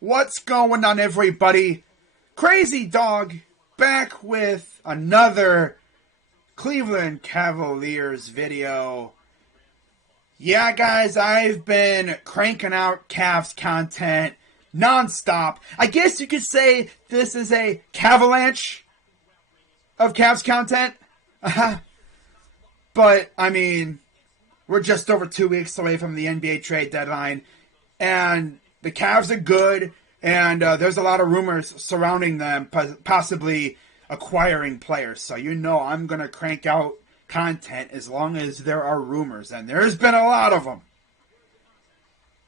What's going on, everybody? Crazy Dog back with another Cleveland Cavaliers video. Yeah, guys, I've been cranking out Cavs content nonstop. I guess you could say this is a Cavalanche of Cavs content. But, I mean, we're just over 2 weeks away from the NBA trade deadline, and the Cavs are good, and there's a lot of rumors surrounding them possibly acquiring players. So you know I'm going to crank out content as long as there are rumors, and there's been a lot of them.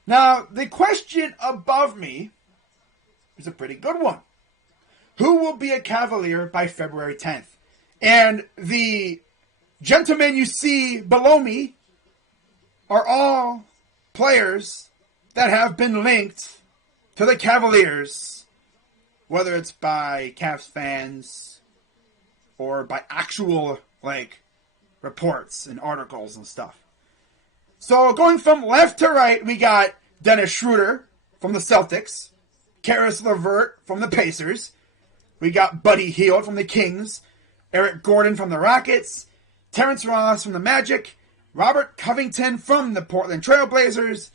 Now, the question above me is a pretty good one. Who will be a Cavalier by February 10th? And the gentlemen you see below me are all players that have been linked to the Cavaliers, whether it's by Cavs fans or by actual, reports and articles and stuff. So going from left to right, we got Dennis Schroeder from the Celtics, Caris LeVert from the Pacers, we got Buddy Hield from the Kings, Eric Gordon from the Rockets, Terrence Ross from the Magic, Robert Covington from the Portland Trail Blazers,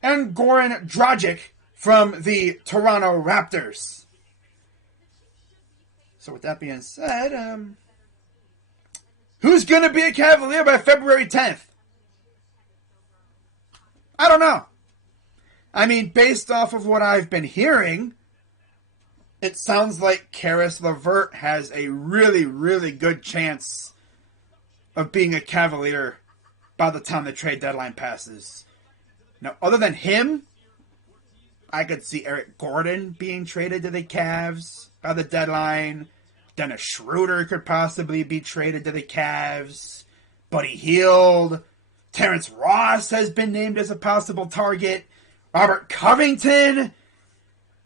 and Goran Dragic from the Toronto Raptors. So with that being said, who's going to be a Cavalier by February 10th? I don't know. I mean, based off of what I've been hearing, it sounds like Caris LeVert has a really, really good chance of being a Cavalier by the time the trade deadline passes. Now, other than him, I could see Eric Gordon being traded to the Cavs by the deadline. Dennis Schroeder could possibly be traded to the Cavs. Buddy Hield. Terrence Ross has been named as a possible target. Robert Covington.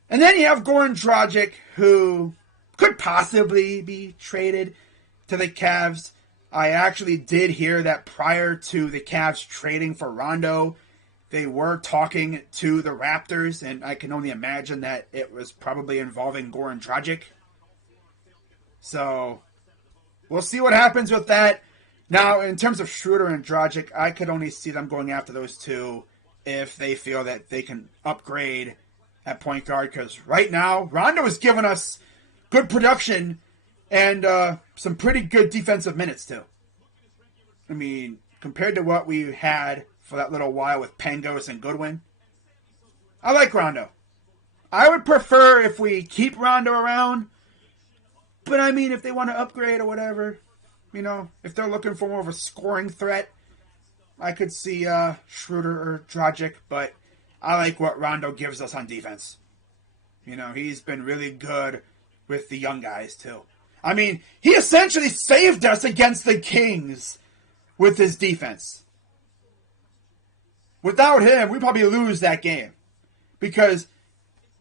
And then you have Goran Dragic, who could possibly be traded to the Cavs. I actually did hear that prior to the Cavs trading for Rondo, they were talking to the Raptors, and I can only imagine that it was probably involving Goran Dragic. So, we'll see what happens with that. Now, in terms of Schroeder and Dragic, I could only see them going after those two if they feel that they can upgrade at point guard, because right now, Rondo is giving us good production and some pretty good defensive minutes, too. I mean, compared to what we had for that little while with Pangos and Goodwin, I like Rondo. I would prefer if we keep Rondo around, but I mean, if they want to upgrade or whatever, if they're looking for more of a scoring threat, I could see Schroeder or Dragic, but I like what Rondo gives us on defense. He's been really good with the young guys, too. I mean, he essentially saved us against the Kings with his defense. Without him, we probably lose that game. Because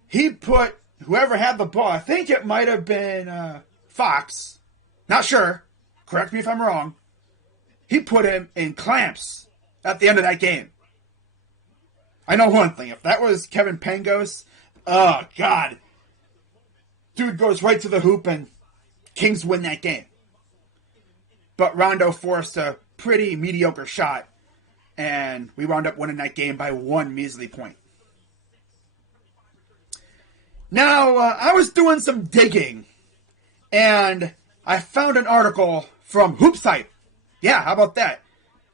he put whoever had the ball, I think it might have been Fox. Not sure. Correct me if I'm wrong. He put him in clamps at the end of that game. I know one thing. If that was Kevin Pangos, oh, God. Dude goes right to the hoop and Kings win that game. But Rondo forced a pretty mediocre shot, and we wound up winning that game by one measly point. Now, I was doing some digging, and I found an article from HoopsHype. Yeah, how about that?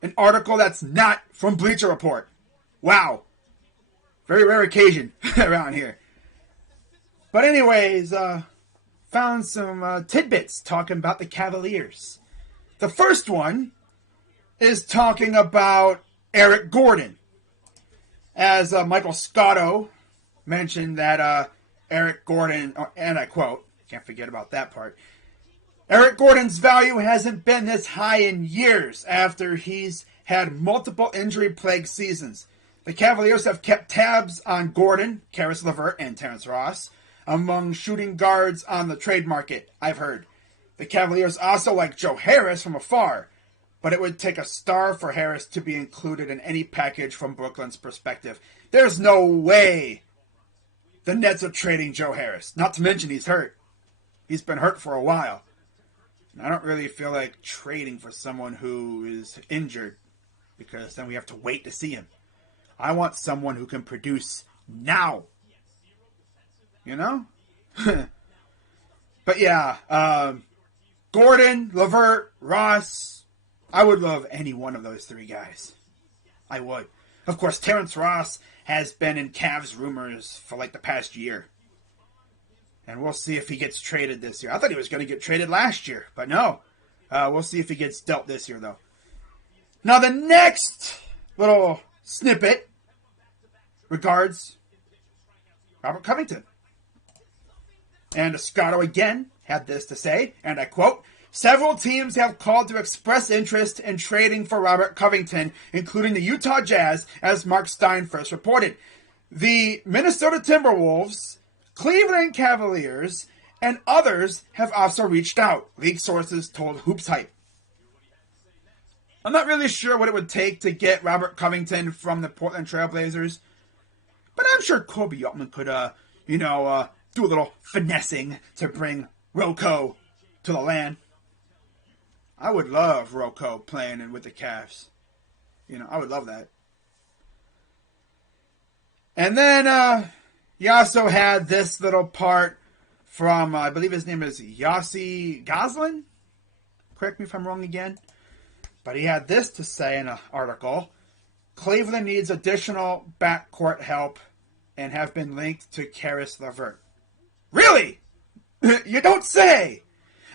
An article that's not from Bleacher Report. Wow. Very rare occasion around here. But anyways, found some tidbits talking about the Cavaliers. The first one is talking about Eric Gordon. As Michael Scotto mentioned that Eric Gordon, and I quote, can't forget about that part, Eric Gordon's value hasn't been this high in years after he's had multiple injury-plagued seasons. The Cavaliers have kept tabs on Gordon, Caris LeVert, and Terrence Ross among shooting guards on the trade market, I've heard. The Cavaliers also like Joe Harris from afar, but it would take a star for Harris to be included in any package from Brooklyn's perspective. There's no way the Nets are trading Joe Harris. Not to mention he's hurt. He's been hurt for a while. And I don't really feel like trading for someone who is injured because then we have to wait to see him. I want someone who can produce now. You know? But yeah, Gordon, LeVert, Ross. I would love any one of those three guys. I would. Of course, Terrence Ross has been in Cavs rumors for like the past year. And we'll see if he gets traded this year. I thought he was going to get traded last year, but no. We'll see if he gets dealt this year, though. Now, the next little snippet regards Robert Covington. And Escato again had this to say, and I quote, "Several teams have called to express interest in trading for Robert Covington, including the Utah Jazz, as Mark Stein first reported. The Minnesota Timberwolves, Cleveland Cavaliers, and others have also reached out," league sources told Hoops Hype. I'm not really sure what it would take to get Robert Covington from the Portland Trail Blazers, but I'm sure Kobe Altman could, do a little finessing to bring Rocco to the land. I would love Rocco playing with the Cavs. I would love that. And then you also had this little part from, I believe his name is Yossi Goslin. Correct me if I'm wrong again. But he had this to say in an article. Cleveland needs additional backcourt help and have been linked to Caris LeVert. Really? You don't say!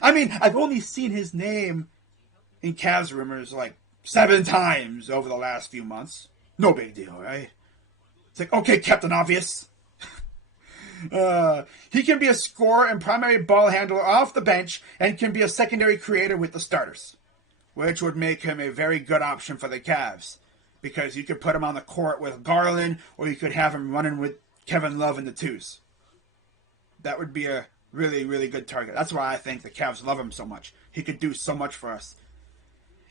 I mean, I've only seen his name in Cavs rumors like 7 times over the last few months. No big deal, right? It's like, okay, Captain Obvious. He can be a scorer and primary ball handler off the bench and can be a secondary creator with the starters, which would make him a very good option for the Cavs because you could put him on the court with Garland or you could have him running with Kevin Love in the twos. That would be a really, really good target. That's why I think the Cavs love him so much. He could do so much for us.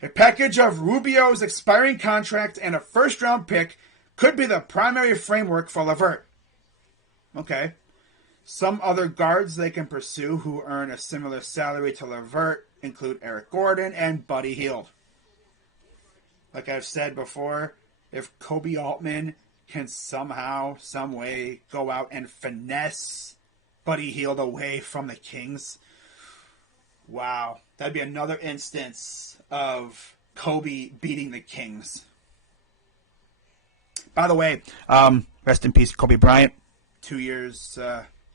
A package of Rubio's expiring contract and a first-round pick could be the primary framework for LeVert. Okay. Some other guards they can pursue who earn a similar salary to LeVert include Eric Gordon and Buddy Hield. Like I've said before, if Kobe Altman can somehow, some way go out and finesse Buddy Hield away from the Kings, wow, that'd be another instance of Kobe beating the Kings. By the way, rest in peace, Kobe Bryant. 2 years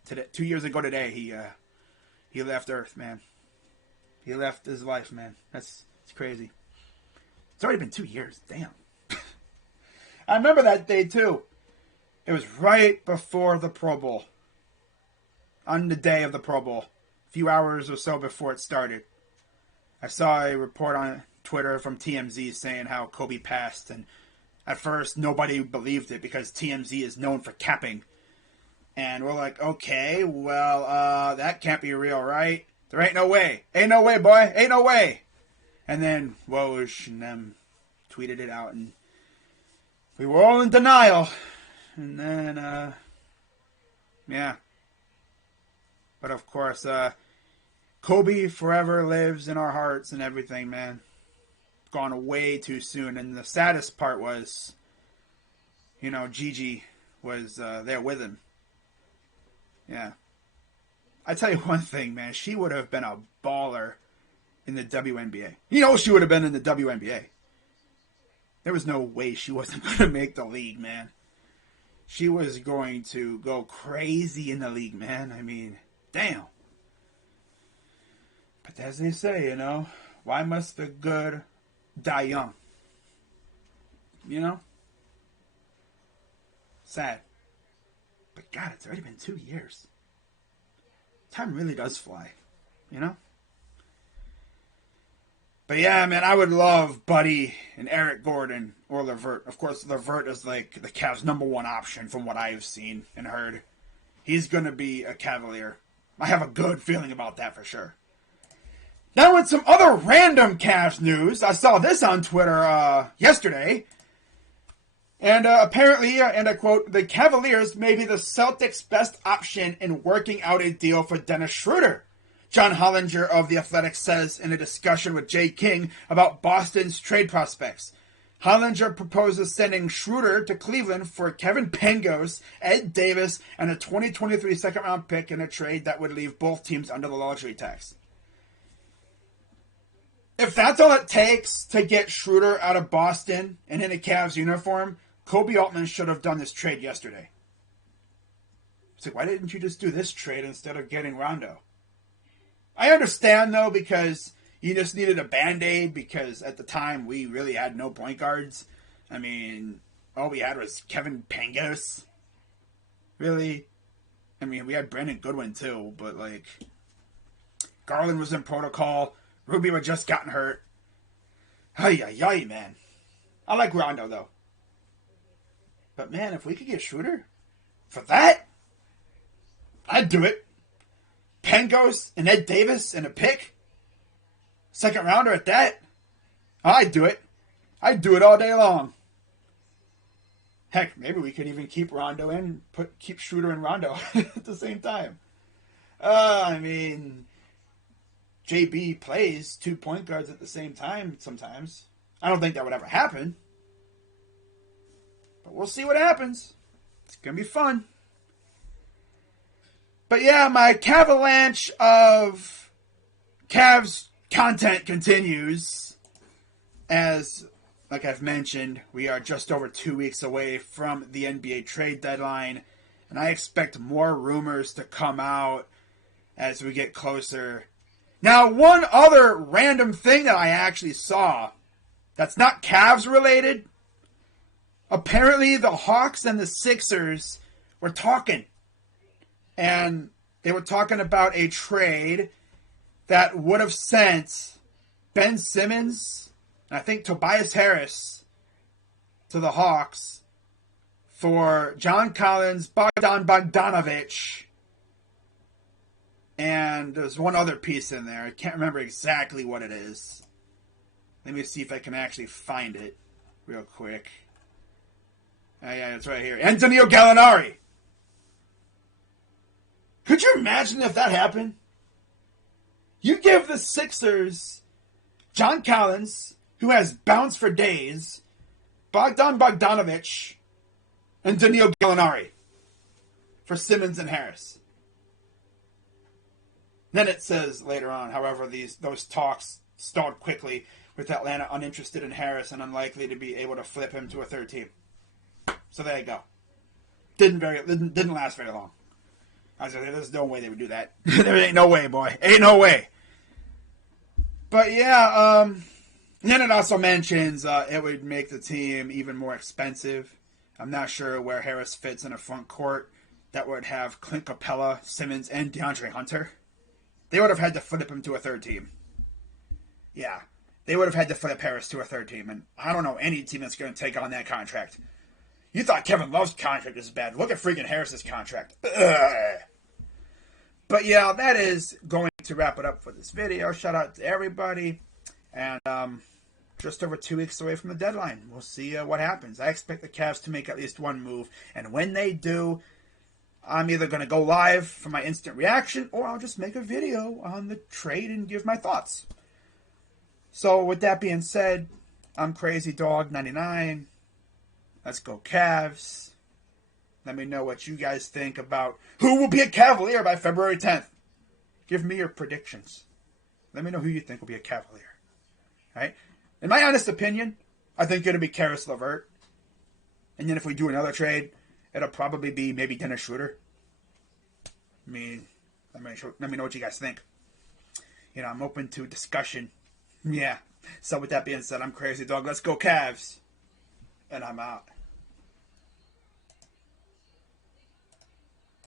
today. 2 years ago today, he left Earth, man. He left his life, man. It's crazy. It's already been 2 years. Damn. I remember that day too. It was right before the Pro Bowl. On the day of the Pro Bowl, a few hours or so before it started. I saw a report on Twitter from TMZ saying how Kobe passed, and at first nobody believed it because TMZ is known for capping. And we're like, okay, well, that can't be real, right? There ain't no way. Ain't no way, boy. Ain't no way. And then Woj and them tweeted it out, and we were all in denial. And then, yeah. But of course, Kobe forever lives in our hearts and everything, man. Gone way too soon. And the saddest part was, Gigi was there with him. Yeah. I tell you one thing, man. She would have been a baller in the WNBA. She would have been in the WNBA. There was no way she wasn't going to make the league, man. She was going to go crazy in the league, man. I mean, damn. But as they say, why must the good die young? Sad. But God, it's already been 2 years. Time really does fly, But yeah, man, I would love Buddy and Eric Gordon or LeVert. Of course, LeVert is like the Cavs' number one option from what I've seen and heard. He's going to be a Cavalier. I have a good feeling about that for sure. Now with some other random Cavs news, I saw this on Twitter yesterday. And apparently, and I quote, the Cavaliers may be the Celtics' best option in working out a deal for Dennis Schroeder. John Hollinger of The Athletic says in a discussion with Jay King about Boston's trade prospects. Hollinger proposes sending Schroeder to Cleveland for Kevin Pangos, Ed Davis, and a 2023 second-round pick in a trade that would leave both teams under the luxury tax. If that's all it takes to get Schroeder out of Boston and in a Cavs uniform, Kobe Altman should have done this trade yesterday. It's like, why didn't you just do this trade instead of getting Rondo? I understand, though, because you just needed a Band-Aid because at the time we really had no point guards. I mean, all we had was Kevin Pangos. Really? I mean, we had Brandon Goodwin, too, but, like, Garland was in protocol. Rubio had just gotten hurt. Ay, man. I like Rondo, though. But, man, if we could get Schroeder for that, I'd do it. Pangos and Ed Davis and a pick. Second rounder at that. I'd do it. I'd do it all day long. Heck, maybe we could even keep Rondo in, keep Schroeder and Rondo at the same time. I mean, JB plays 2 point guards at the same time sometimes. I don't think that would ever happen. But we'll see what happens. It's going to be fun. But yeah, my Cavalanche of Cavs content continues. As, like I've mentioned, we are just over 2 weeks away from the NBA trade deadline. And I expect more rumors to come out as we get closer. Now, one other random thing that I actually saw that's not Cavs related. Apparently, the Hawks and the Sixers were talking. And they were talking about a trade that would have sent Ben Simmons, and I think Tobias Harris, to the Hawks for John Collins, Bogdan Bogdanovic, and there's one other piece in there. I can't remember exactly what it is. Let me see if I can actually find it real quick. Yeah, it's right here. Antonio Gallinari. Could you imagine if that happened? You give the Sixers John Collins, who has bounced for days, Bogdan Bogdanovic, and Danilo Gallinari for Simmons and Harris. Then it says later on, however, those talks stalled quickly with Atlanta uninterested in Harris and unlikely to be able to flip him to a third team. So there you go. Didn't last very long. I was like, there's no way they would do that. There ain't no way, boy. Ain't no way. But yeah, and then it also mentions it would make the team even more expensive. I'm not sure where Harris fits in a front court that would have Clint Capella, Simmons, and DeAndre Hunter. They would have had to flip him to a third team. Yeah, they would have had to flip Harris to a third team, and I don't know any team that's going to take on that contract. You thought Kevin Love's contract was bad. Look at freaking Harris's contract. Ugh. But yeah, that is going to wrap it up for this video. Shout out to everybody. And just over 2 weeks away from the deadline. We'll see what happens. I expect the Cavs to make at least one move. And when they do, I'm either going to go live for my instant reaction or I'll just make a video on the trade and give my thoughts. So with that being said, I'm Crazy Dog 99. Let's go Cavs. Let me know what you guys think about who will be a Cavalier by February 10th. Give me your predictions. Let me know who you think will be a Cavalier. All right? In my honest opinion, I think it'll be Caris LeVert. And then if we do another trade, it'll probably be maybe Dennis Schroeder. I mean, let me know what you guys think. You know, I'm open to discussion. Yeah. So with that being said, I'm Crazy Dog. Let's go Cavs. And I'm out.